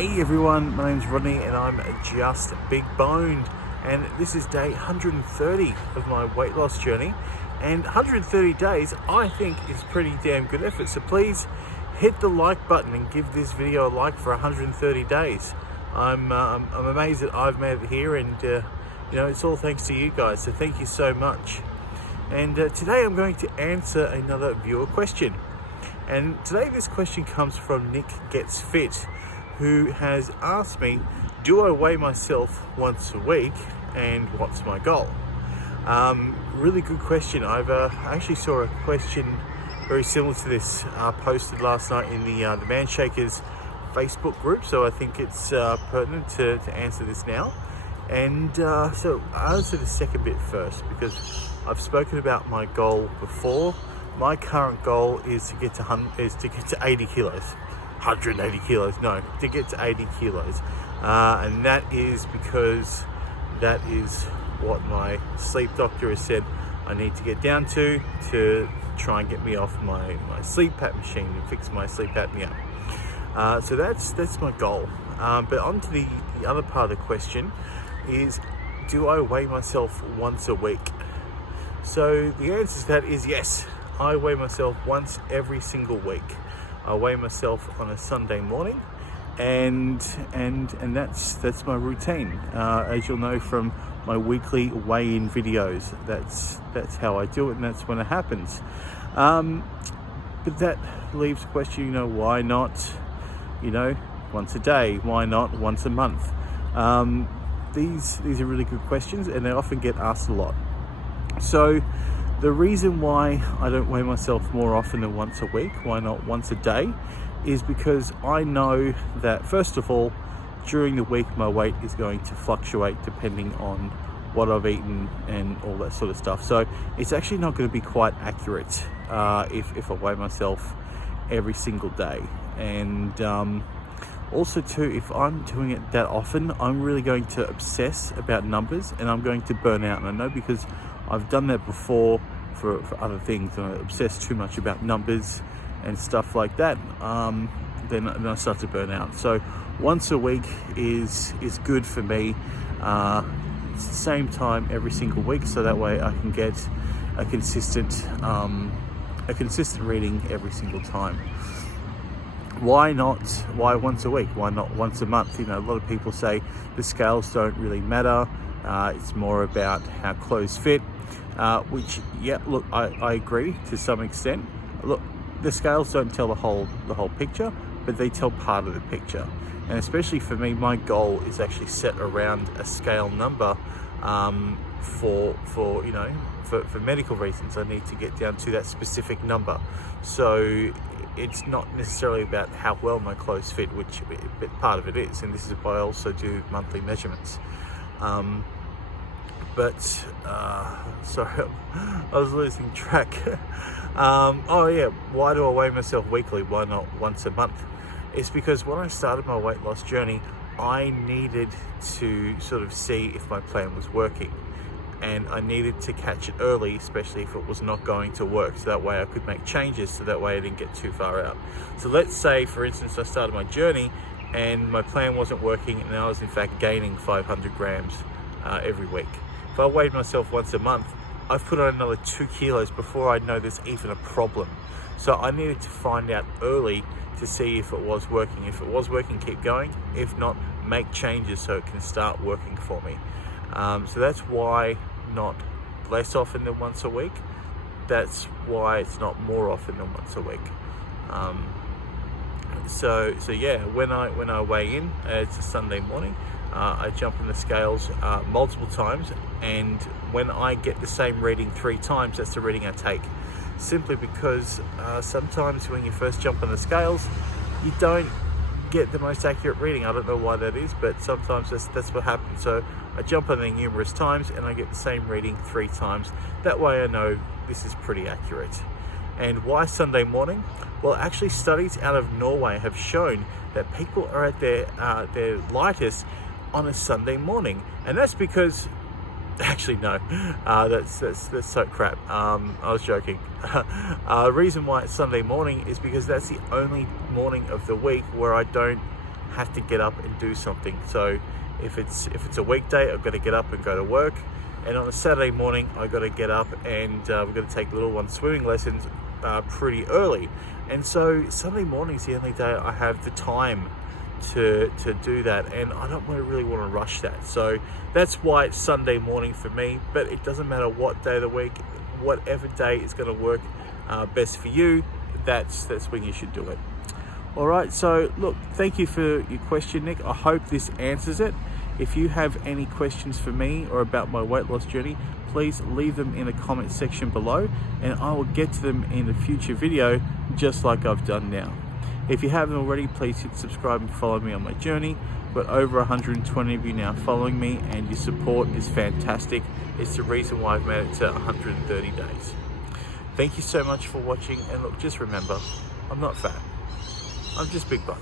Hey everyone, my name's Rodney and I'm just big boned, and this is day 130 of my weight loss journey, and 130 days I think is pretty damn good effort. So please hit the like button and give this video a like for 130 days. I'm amazed that I've made it here, and it's all thanks to you guys, so thank you so much. And today I'm going to answer another viewer question, and today this question comes from Nick Gets Fit, who has asked me, do I weigh myself once a week and what's my goal? Really good question. I actually saw a question very similar to this posted last night in the Man Shakers Facebook group, so I think it's pertinent to answer this now. And so I'll answer the second bit first, because I've spoken about my goal before. My current goal is to get to 80 kilos. 180 kilos, no, to get to 80 kilos. And that is because that is what my sleep doctor has said I need to get down to try and get me off my sleep apnea machine and fix my sleep apnea. So that's my goal. But on to the other part of the question is, do I weigh myself once a week? So the answer to that is yes. I weigh myself once every single week. I weigh myself on a Sunday morning, and that's my routine. As you'll know from my weekly weigh-in videos, that's how I do it, and that's when it happens. But that leaves the question, why not, once a day? Why not once a month? These are really good questions, and they often get asked a lot. So the reason why I don't weigh myself more often than once a week, why not once a day, is because I know that, first of all, during the week my weight is going to fluctuate depending on what I've eaten and all that sort of stuff. So it's actually not going to be quite accurate if I weigh myself every single day. And also too, if I'm doing it that often, I'm really going to obsess about numbers, and I'm going to burn out. And I know, because I've done that before for other things, and I obsess too much about numbers and stuff like that, then I start to burn out. So once a week is good for me. It's the same time every single week, so that way I can get a consistent reading every single time. Why once a week? Why not once a month? A lot of people say the scales don't really matter. It's more about how clothes fit, which, yeah, look, I agree to some extent. Look, the scales don't tell the whole picture, but they tell part of the picture. And especially for me, my goal is actually set around a scale number for medical reasons. I need to get down to that specific number. So it's not necessarily about how well my clothes fit, which part of it is, and this is why I also do monthly measurements. Sorry, I was losing track. Why do I weigh myself weekly? Why not once a month? It's because when I started my weight loss journey, I needed to sort of see if my plan was working, and I needed to catch it early, especially if it was not going to work, so that way I could make changes, so that way I didn't get too far out. So let's say, for instance, I started my journey and my plan wasn't working, and I was in fact gaining 500 grams every week. If I weighed myself once a month, I've put on another 2 kilos before I know there's even a problem. So I needed to find out early to see if it was working. If it was working, keep going. If not, make changes so it can start working for me. So that's why not less often than once a week. That's why it's not more often than once a week. So yeah, when I weigh in, it's a Sunday morning. I jump in the scales multiple times, and when I get the same reading 3 times, that's the reading I take. Simply because sometimes when you first jump on the scales, you don't get the most accurate reading. I don't know why that is, but sometimes that's what happens. So I jump on there numerous times and I get the same reading 3 times. That way I know this is pretty accurate. And why Sunday morning? Well, actually, studies out of Norway have shown that people are at their lightest on a Sunday morning, and that's because, actually no, that's so crap. I was joking. The reason why it's Sunday morning is because that's the only morning of the week where I don't have to get up and do something. So if it's a weekday, I've got to get up and go to work, and on a Saturday morning I've got to get up and we're going to take little one swimming lessons pretty early. And so Sunday morning is the only day I have the time to do that, and I don't really want to rush that. So that's why it's Sunday morning for me. But it doesn't matter what day of the week, whatever day is going to work best for you, that's when you should do it. All right, so look, thank you for your question, Nick. I hope this answers it. If you have any questions for me or about my weight loss journey, please leave them in the comment section below, and I will get to them in a future video, just like I've done now. If you haven't already, please hit subscribe and follow me on my journey. But over 120 of you now following me, and your support is fantastic. It's the reason why I've made it to 130 days. Thank you so much for watching, and look, just remember, I'm not fat. I'm just big boned.